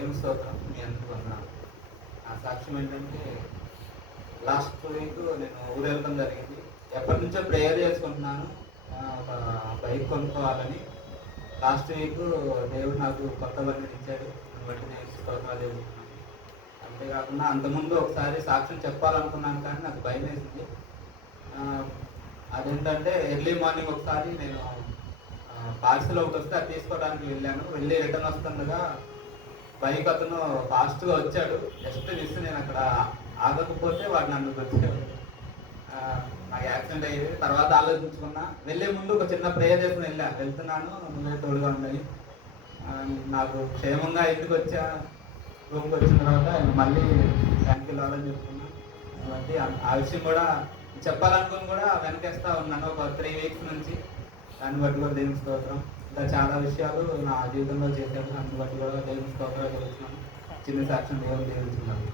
దేవుని స్తోత్రం. మీ అందరికీ వందనాలు. నా సాక్ష్యం ఏంటంటే, లాస్ట్ వీక్ నేను ఊరు వెళ్ళడం జరిగింది. ఎప్పటి నుంచో ప్రేయర్ చేసుకుంటున్నాను ఒక బైక్ కొనుక్కోవాలని. లాస్ట్ వీక్ దేవుడు నాకు కొత్త బండిని ఇచ్చాడు. దాన్ని బట్టి నేను స్తోత్రాలు చెల్లిస్తున్నాను. అంతేకాకుండా అంతకుముందు ఒకసారి సాక్ష్యం చెప్పాలనుకున్నాను, కానీ నాకు భయం వేసింది. అదేంటంటే ఎర్లీ మార్నింగ్ ఒకసారి నేను పార్సిల్ ఒకటి వస్తే అది తీసుకోవడానికి వెళ్ళాను. వెళ్ళి రిటర్న్ వస్తుండగా బైక్ అతను ఫాస్ట్గా వచ్చాడు. జస్ట్ మిస్, నేను అక్కడ ఆగకపోతే వాడు నన్ను వచ్చాడు. నాకు యాక్సిడెంట్ అయ్యేది. తర్వాత ఆలోచించుకున్నా. వెళ్ళే ముందు ఒక చిన్న ప్రేయర్ చేసుకుని వెళ్తున్నాను నువ్వే తోడుగా ఉండని. నాకు క్షేమంగా ఇంటికి వచ్చా. రూమ్కి వచ్చిన తర్వాత మళ్ళీ బ్యాంక్కి వెళ్ళాలని చెప్తున్నా. కాబట్టి ఆ విషయం కూడా చెప్పాలనుకుని కూడా వెనకేస్తా ఉన్నాను ఒక 3 వీక్స్ నుంచి. దాన్ని బట్టి కూడా దేవుని స్తోత్రం. ఇంకా చాలా విషయాలు నా జీవితంలో చేశాను. దాన్ని బట్టి కూడా దేవుని స్తోత్రాలు జరుగుతున్నాను. చిన్న సాక్ష్యం దేవుని దేవుడుతున్నాను.